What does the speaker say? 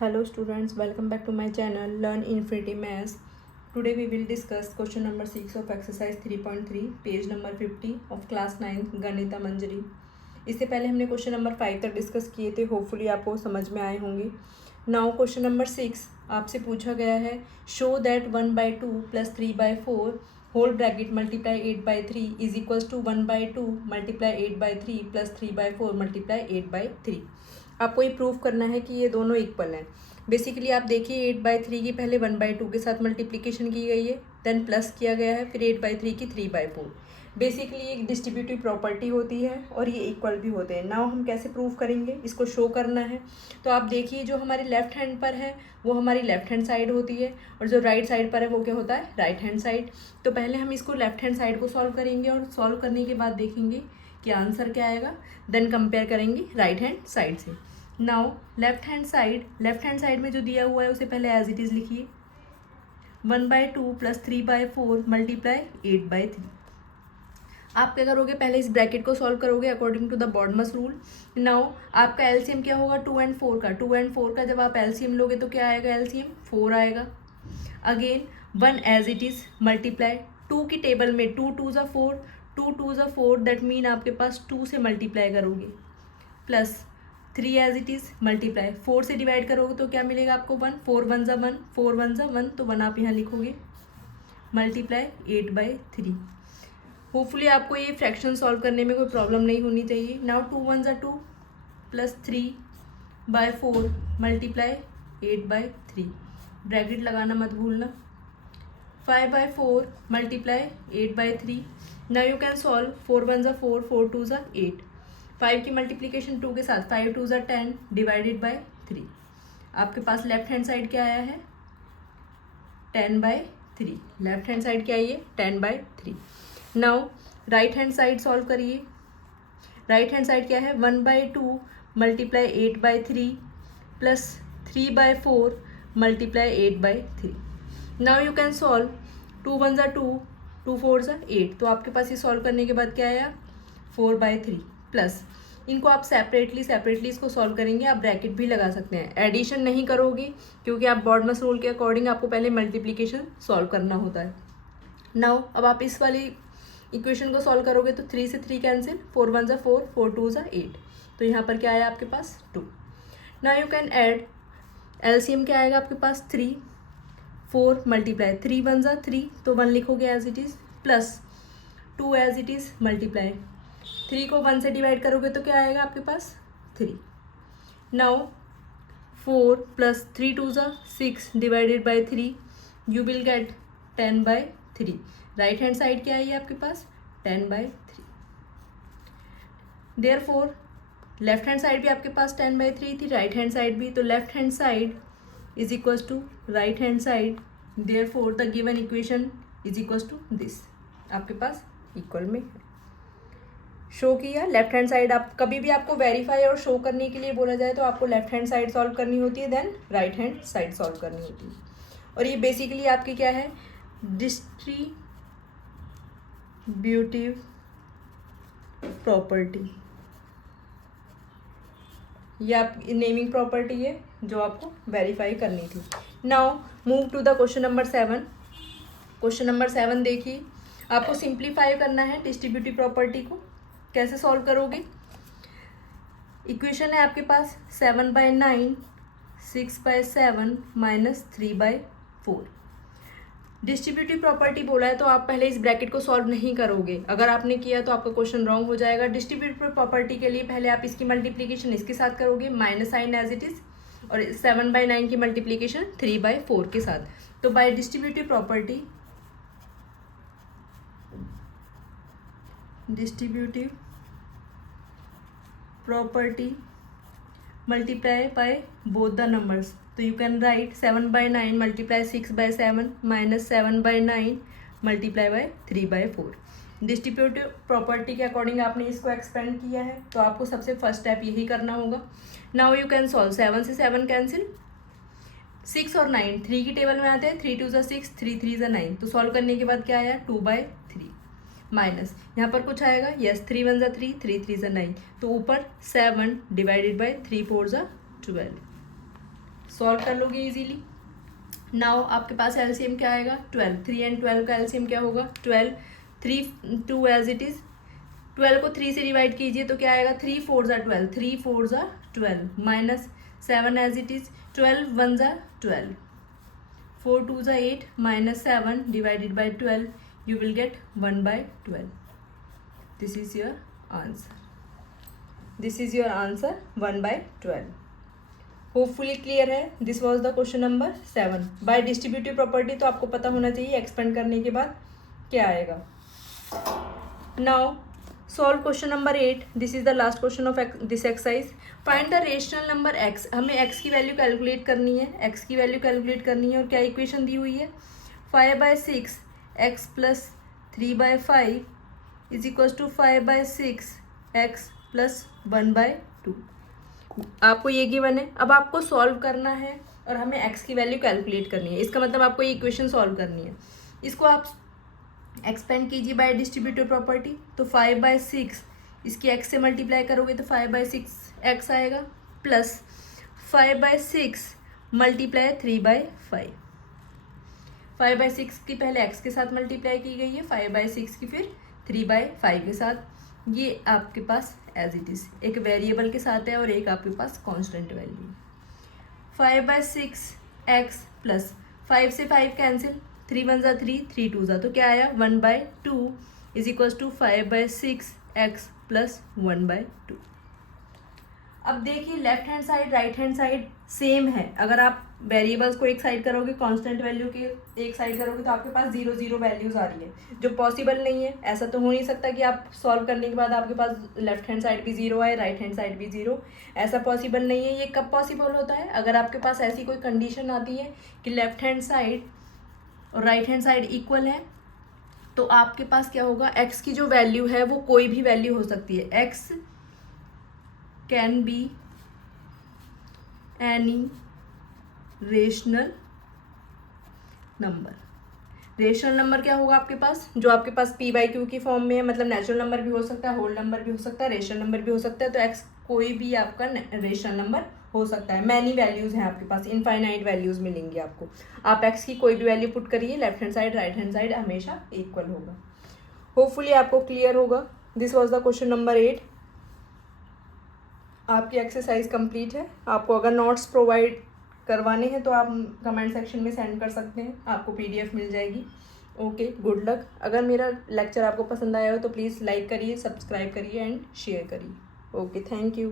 Hello students, welcome back to my channel Learn Infinity Maths. Today we will discuss question number 6 of exercise 3.3 page number 50 of class 9 गणिता मंजरी। इससे पहले हमने question number 5 तक discuss किए थे, hopefully आपको समझ में आए होंगे। नाउ क्वेश्चन नंबर 6 आपसे पूछा गया है, show that 1/2 plus 3/4 whole bracket multiply 8/3 is equals to 1/2 multiply 8/3 plus 3/4 multiply 8/3। आपको ये प्रूव करना है कि ये दोनों इक्वल हैं। बेसिकली आप देखिए 8/3 की पहले 1/2 के साथ मल्टीप्लिकेशन की गई है, देन प्लस किया गया है, फिर 8/3 की 3/4। बेसिकली एक डिस्ट्रीब्यूटिव प्रॉपर्टी होती है और ये इक्वल भी होते हैं। नाउ हम कैसे प्रूव करेंगे, इसको शो करना है। तो आप देखिए जो हमारे लेफ्ट हैंड पर है वो हमारी लेफ्ट हैंड साइड होती है और जो राइट साइड पर है वो क्या होता है, राइट हैंड साइड। तो पहले हम इसको लेफ्ट हैंड साइड को सॉल्व करेंगे और सॉल्व करने के बाद देखेंगे कि आंसर क्या आएगा, देन कंपेयर करेंगे राइट हैंड साइड से। नाउ लेफ्ट हैंड साइड में जो दिया हुआ है उसे पहले एज इट इज़ लिखिए, 1/2 प्लस 3/4 मल्टीप्लाई 8/3। आप क्या करोगे, पहले इस ब्रैकेट को सॉल्व करोगे according to the BODMAS rule. Now आपका एलसीएम क्या होगा, 2 and 4 का। 2 and 4 का जब आप एलसीएम लोगे तो क्या आएगा, एलसीएम 4 आएगा। Again 1 as it is multiply 2 की टेबल में 2 2 ज़ा 4, 2 2 ज़ा 4, दैट मीन आपके पास 2 से मल्टीप्लाई करोगे, plus 3 as it is multiply 4 से डिवाइड करोगे तो क्या मिलेगा आपको, 1, 4 1 ज़ा 1, 4 1 ज़ा 1, तो 1 आप यहाँ लिखोगे, मल्टीप्लाई 8/3। होपफुली आपको ये फ्रैक्शन सॉल्व करने में कोई प्रॉब्लम नहीं होनी चाहिए। नाउ 2 1 ज़ा 2 प्लस 3/4 मल्टीप्लाई 8/3, ब्रैकेट लगाना मत भूलना। 5/4 multiply 8/3। Now you can solve, 4 1 ज़ा 4, 4 2 ज़ा 8, 5 की मल्टीप्लिकेशन 2 के साथ, 5 2 ज़ा 10 डिवाइडेड बाय 3। आपके पास लेफ्ट हैंड साइड क्या आया है, 10/3। लेफ्ट हैंड साइड क्या आई है, 10/3। Now right hand side solve करिए। राइट हैंड साइड क्या है, 1/2 multiply 8/3 plus 3/4 multiply 8/3। Now you can solve, 2 1 ज़ा 2, 2 4 ज़ा 8, तो आपके पास ये सॉल्व करने के बाद क्या आया, 4/3 प्लस, इनको आप सेपरेटली इसको सॉल्व करेंगे। आप ब्रैकेट भी लगा सकते हैं, एडिशन नहीं करोगे क्योंकि आप बॉडमस रूल के अकॉर्डिंग आपको पहले मल्टीप्लिकेशन सॉल्व करना होता है। नाउ अब आप इस वाली इक्वेशन को सॉल्व करोगे तो 3 से 3 कैंसिल, 4 1 ज़ा 4, 4 2 ज़ा 8, तो यहाँ पर क्या आया आपके पास 2। Now you can add, LCM क्या आएगा आपके पास, 3 4 मल्टीप्लाई 3 1 ज़ा 3, तो 1 लिखोगे as it is, plus 2 as it is multiply 3 को 1 से डिवाइड करोगे तो क्या आएगा आपके पास 3। नाउ 4 प्लस 3 2 ज़ा 6 divided by 3, you will get 10/3। Right hand side क्या है ये आपके पास, 10/3। देयरफॉर लेफ्ट हैंड साइड भी आपके पास 10/3 थी, राइट हैंड साइड भी, तो left hand side is equals to right hand side, therefore the given equation is equals to this, आपके पास इक्वल में है। शो किया लेफ्ट हैंड साइड। आप कभी भी आपको वेरीफाई और शो करने के लिए बोला जाए तो आपको लेफ्ट हैंड साइड सॉल्व करनी होती है, then right hand side solve करनी होती है। और ये बेसिकली आपकी क्या है, डिस्ट्रीब्यूटिव प्रॉपर्टी, ये आपकी नेमिंग प्रॉपर्टी है जो आपको वेरीफाई करनी थी। Now move to the question number 7। Question number 7 देखिए, आपको सिंप्लीफाई करना है डिस्ट्रीब्यूटिव प्रॉपर्टी को। कैसे सॉल्व करोगे, इक्वेशन है आपके पास 7/9 6/7 माइनस 3/4। डिस्ट्रीब्यूटिव प्रॉपर्टी बोला है तो आप पहले इस ब्रैकेट को सॉल्व नहीं करोगे, अगर आपने किया तो आपका क्वेश्चन रॉन्ग हो जाएगा। डिस्ट्रीब्यूटिव प्रॉपर्टी के लिए पहले आप इसकी मल्टीप्लिकेशन इसके साथ करोगे, minus sign as it is, और 7/9 की मल्टीप्लिकेशन 3/4 के साथ। तो by distributive property multiply by both the numbers, तो you can write 7/9 multiply 6/7 minus 7/9 multiply by 3/4। Distributive property के अकॉर्डिंग आपने इसको एक्सपेंड किया है तो आपको सबसे फर्स्ट स्टेप यही करना होगा। नाउ यू कैन सॉल्व, 7 से 7 कैंसिल, 6 और 9 3 की टेबल में आते हैं, 3 2 ज़ा 6, 3 3 ज़ा 9, तो सॉल्व करने के बाद क्या आया, 2/3 माइनस यहाँ पर कुछ आएगा, यस 3 1 ज़ा 3, 3 3 ज़ा 9, तो ऊपर 7 डिवाइडेड बाई 3 4 ज़ा 12। सॉल्व कर लोगे इजीली। नाउ आपके पास एलसीएम क्या आएगा 12, 3 एंड 12 का एलसीएम क्या होगा 12, 3 2 एज इट इज़, 12 को 3 से डिवाइड कीजिए तो क्या आएगा 3 4 ज़ा 12, 3 4 ज़ा 12 माइनस 7 एज इट इज़, 12 1 ज़ा 12, 4 2 ज़ा 8 minus 7 divided by 12, you will get 1/12. This is your answer. This is your answer 1/12. Hopefully clear है. This was the question number 7. By distributive property तो आपको पता होना चाहिए expand करने के बाद क्या आएगा. Now solve question number 8. This is the last question of this exercise. Find the rational number x. हमें x की वैल्यू कैलकुलेट करनी है. x की वैल्यू कैलकुलेट करनी है और क्या इक्वेशन दी हुई है 5/6 x plus 3/5 is equal to 5/6 x plus 1/2. आपको ये गिवन है. अब आपको सॉल्व करना है और हमें x की वैल्यू कैलकुलेट करनी है. इसका मतलब आपको ये इक्वेशन सॉल्व करनी है. इसको आप एक्सपेंड कीजिए बाय डिस्ट्रीब्यूटिव प्रॉपर्टी. तो 5/6 इसकी x से मल्टीप्लाई करोगे तो 5/6 x आएगा प्लस 5/6 मल्टीप्लाई 3/5. 5/6 की पहले x के साथ मल्टीप्लाई की गई है, 5/6 की फिर 3/5 के साथ. ये आपके पास एज इट इज़ एक वेरिएबल के साथ है और एक आपके पास कांस्टेंट वैल्यू. 5/6 x प्लस 5 से 5 कैंसिल, 3 1 ज़ा 3, 3 2 ज़ा, तो क्या आया 1/2 is equal to 5/6 x plus 1/2. अब देखिए left hand side right hand side same है. अगर आप वेरिएबल्स को एक साइड करोगे कांस्टेंट वैल्यू के एक साइड करोगे तो आपके पास 0 0 वैल्यूज आ रही है जो पॉसिबल नहीं है. ऐसा तो हो नहीं सकता कि आप सॉल्व करने के बाद आपके पास लेफ्ट हैंड साइड भी 0 आए राइट हैंड साइड भी 0. ऐसा पॉसिबल नहीं है. ये कब पॉसिबल होता है अगर आपके पास ऐसी कोई कंडीशन आती है कि लेफ्ट हैंड साइड और राइट हैंड साइड इक्वल है. तो आपके पास क्या होगा एक्स की जो वैल्यू है वो कोई भी वैल्यू हो सकती है. X can be any rational number. Rational number क्या होगा आपके पास जो आपके पास p/q की फॉर्म में है. मतलब नेचुरल नंबर भी हो सकता है, होल नंबर भी हो सकता है, रेशनल नंबर भी हो सकता है. तो x कोई भी आपका रेशनल नंबर हो सकता है. मैनी वैल्यूज़ हैं आपके पास, इनफाइनाइट वैल्यूज़ मिलेंगी आपको. आप x की कोई भी वैल्यू पुट करिए, left hand side right hand side हमेशा इक्वल होगा. होपफुली आपको क्लियर होगा. This was the question number 8. आपकी एक्सरसाइज कंप्लीट है. आपको अगर नोट्स प्रोवाइड करवाने हैं तो आप कमेंट सेक्शन में सेंड कर सकते हैं, आपको PDF मिल जाएगी. Okay, good luck. अगर मेरा लेक्चर आपको पसंद आया हो तो प्लीज़ लाइक करिए, सब्सक्राइब करिए एंड शेयर करिए. Okay, thank you.